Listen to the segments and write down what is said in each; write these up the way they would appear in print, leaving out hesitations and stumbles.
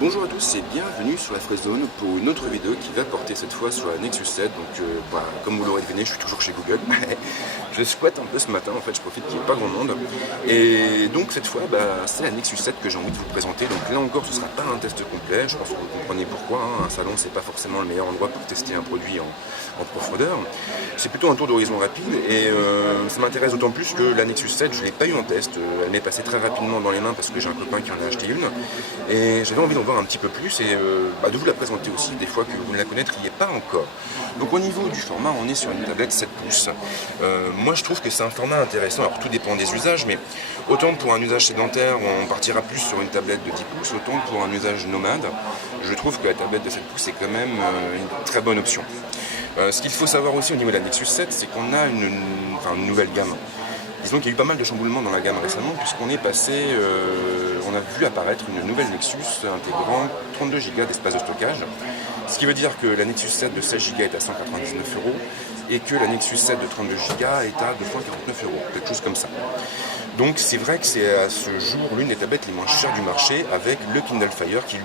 Bonjour à tous et bienvenue sur la Free-Zone pour une autre vidéo qui va porter cette fois sur la Nexus 7. Donc comme vous l'aurez deviné, je suis toujours chez Google. Je squatte un peu ce matin, en fait je profite qu'il n'y ait pas grand monde. Et donc cette fois, c'est la Nexus 7 que j'ai envie de vous présenter. Donc là encore, ce ne sera pas un test complet, je pense que vous comprenez pourquoi. Un salon, c'est pas forcément le meilleur endroit pour tester un produit en profondeur. C'est plutôt un tour d'horizon rapide et ça m'intéresse d'autant plus que la Nexus 7, je ne l'ai pas eu en test. Elle m'est passée très rapidement dans les mains parce que j'ai un copain qui en a acheté une. Et j'avais envie d'en voir un petit peu plus et de vous la présenter aussi, des fois que vous ne la connaîtriez pas encore. Donc au niveau du format, on est sur une tablette 7 pouces. Moi je trouve que c'est un format intéressant, alors tout dépend des usages, mais autant pour un usage sédentaire, on partira plus sur une tablette de 10 pouces, autant pour un usage nomade, je trouve que la tablette de 7 pouces est quand même une très bonne option. Ce qu'il faut savoir aussi au niveau de la Nexus 7, c'est qu'on a une nouvelle gamme. Disons qu'il y a eu pas mal de chamboulements dans la gamme récemment, puisqu'on est passé, on a vu apparaître une nouvelle Nexus intégrant 32 Go d'espace de stockage. Ce qui veut dire que la Nexus 7 de 16 Go est à 199 € et que la Nexus 7 de 32 Go est à 249 €, quelque chose comme ça. Donc c'est vrai que c'est à ce jour l'une des tablettes les moins chères du marché, avec le Kindle Fire qui lui,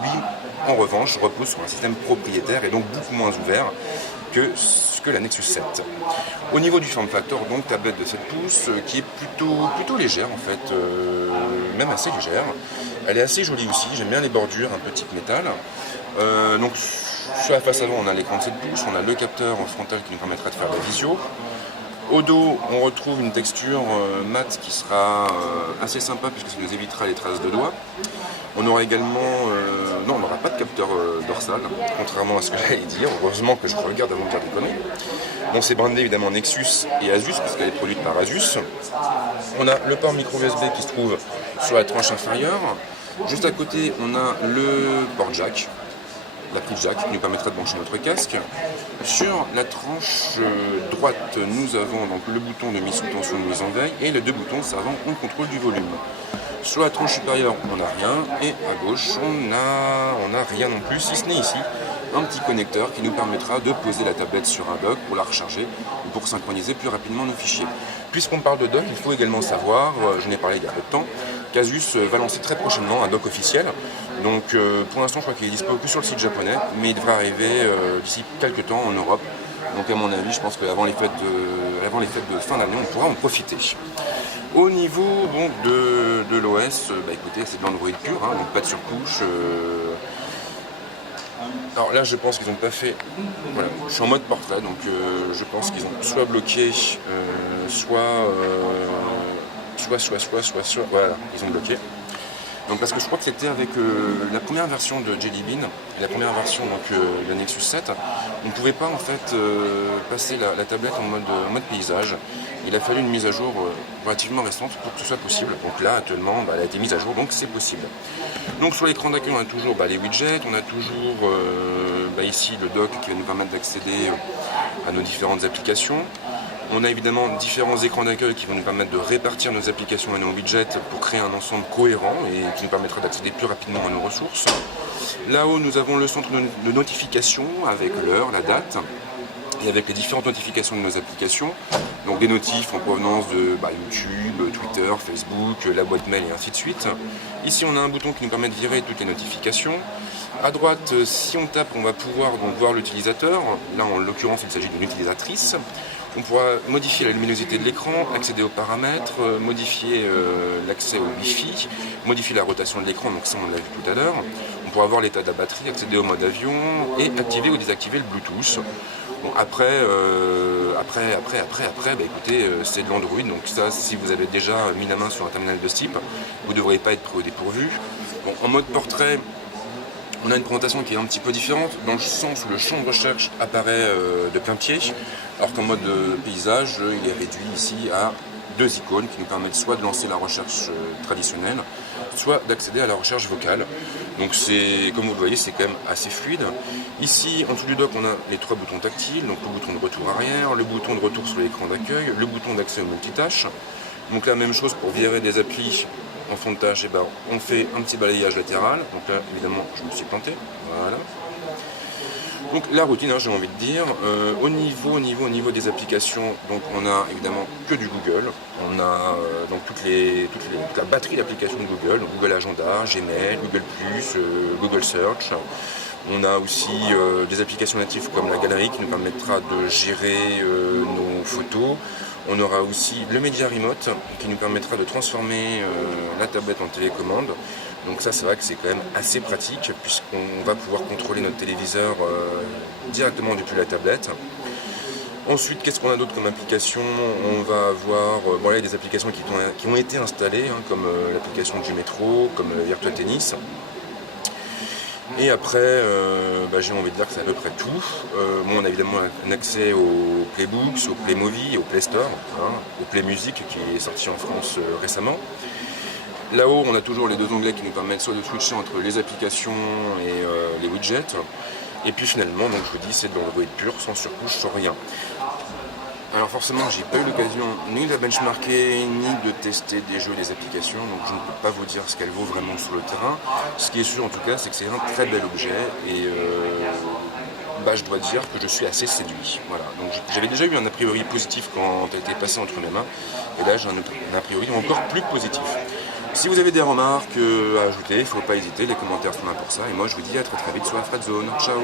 en revanche, repose sur un système propriétaire et donc beaucoup moins ouvert que la Nexus 7. Au niveau du form factor, donc tablette de 7 pouces qui est plutôt légère en fait, même assez légère. Elle est assez jolie aussi, j'aime bien les bordures un peu type métal. Donc sur la face avant on a l'écran de 7 pouces, on a le capteur frontal qui nous permettra de faire la visio. Au dos, on retrouve une texture mat qui sera assez sympa puisque ça nous évitera les traces de doigts. On aura également... non, on n'aura pas de capteur dorsal, contrairement à ce que j'allais dire. Heureusement que je regarde avant de dire des conneries. Bon, c'est brandé évidemment Nexus et Asus, puisqu'elle est produite par Asus. On a le port micro USB qui se trouve sur la tranche inférieure. Juste à côté, on a le port jack, la prise jack qui nous permettra de brancher notre casque. Sur la tranche droite, nous avons donc le bouton de mise sous tension, de mise en veille, et les deux boutons servant au contrôle du volume. Sur la tranche supérieure, on n'a rien, et à gauche, on n'a rien non plus, si ce n'est ici un petit connecteur qui nous permettra de poser la tablette sur un dock pour la recharger ou pour synchroniser plus rapidement nos fichiers. Puisqu'on parle de dock, il faut également savoir, j'en ai parlé il y a peu de temps, qu'Asus va lancer très prochainement un dock officiel. Donc pour l'instant, je crois qu'il est disponible que sur le site japonais, mais il devrait arriver d'ici quelques temps en Europe. Donc à mon avis, je pense qu'avant les fêtes de fin d'année, on pourra en profiter. Au niveau donc, de l'OS, écoutez, c'est de l'Android pur, donc pas de surcouche. Alors là, je pense qu'ils n'ont pas fait... Voilà, je suis en mode portrait, donc je pense qu'ils ont soit bloqué, voilà, ils ont bloqué. Donc parce que je crois que c'était avec la première version de Jelly Bean, la première version donc de Nexus 7, on ne pouvait pas en fait passer la tablette en mode paysage. Il a fallu une mise à jour relativement récente pour que ce soit possible. Donc là actuellement elle a été mise à jour, donc c'est possible. Donc sur l'écran d'accueil on a toujours les widgets, on a toujours ici le dock qui va nous permettre d'accéder à nos différentes applications. On a évidemment différents écrans d'accueil qui vont nous permettre de répartir nos applications et nos widgets pour créer un ensemble cohérent et qui nous permettra d'accéder plus rapidement à nos ressources. Là-haut, nous avons le centre de notification avec l'heure, la date et avec les différentes notifications de nos applications. Donc des notifs en provenance de YouTube, Twitter, Facebook, la boîte mail et ainsi de suite. Ici, on a un bouton qui nous permet de virer toutes les notifications. À droite, si on tape, on va pouvoir donc voir l'utilisateur. Là, en l'occurrence, il s'agit d'une utilisatrice. On pourra modifier la luminosité de l'écran, accéder aux paramètres, modifier l'accès au Wi-Fi, modifier la rotation de l'écran, donc ça on l'a vu tout à l'heure. On pourra voir l'état de la batterie, accéder au mode avion et activer ou désactiver le Bluetooth. Bon, après, écoutez, c'est de l'Android, donc ça, si vous avez déjà mis la main sur un terminal de ce type, vous ne devriez pas être pris au dépourvu. Bon, en mode portrait, on a une présentation qui est un petit peu différente, dans le sens où le champ de recherche apparaît de plein pied, alors qu'en mode paysage, il est réduit ici à deux icônes qui nous permettent soit de lancer la recherche traditionnelle, soit d'accéder à la recherche vocale. Donc c'est, comme vous le voyez, c'est quand même assez fluide. Ici, en dessous du dock, on a les trois boutons tactiles, donc le bouton de retour arrière, le bouton de retour sur l'écran d'accueil, le bouton d'accès aux multitâches. Donc la même chose pour virer des applis en fond de tâche, on fait un petit balayage latéral. Donc là, évidemment, je me suis planté. Voilà. Donc la routine, hein, j'ai envie de dire. Au niveau des applications, donc on a évidemment que du Google. On a donc toute la batterie d'applications de Google, donc Google Agenda, Gmail, Google+, Google Search. On a aussi des applications natives comme la galerie qui nous permettra de gérer nos photos. On aura aussi le Media Remote qui nous permettra de transformer la tablette en télécommande. Donc ça, c'est vrai que c'est quand même assez pratique puisqu'on va pouvoir contrôler notre téléviseur directement depuis la tablette. Ensuite, qu'est-ce qu'on a d'autre comme application? On va avoir il y a des applications qui ont été installées, hein, comme l'application du métro, comme Virtua Tennis. Et après, j'ai envie de dire que c'est à peu près tout. On a évidemment un accès aux Playbooks, au Playmovie, au Play Store, hein, au Play Music qui est sorti en France récemment. Là-haut, on a toujours les deux onglets qui nous permettent soit de switcher entre les applications et les widgets. Et puis finalement, donc je vous dis, c'est de l'Android pur, sans surcouche, sans rien. Alors forcément, j'ai pas eu l'occasion ni de la benchmarker, ni de tester des jeux et des applications, donc je ne peux pas vous dire ce qu'elle vaut vraiment sur le terrain. Ce qui est sûr en tout cas, c'est que c'est un très bel objet et je dois dire que je suis assez séduit. Voilà. Donc j'avais déjà eu un a priori positif quand elle était passée entre mes mains, et là j'ai un a priori encore plus positif. Si vous avez des remarques à ajouter, il ne faut pas hésiter, les commentaires sont là pour ça, et moi je vous dis à très très vite sur la Fred Zone. Ciao.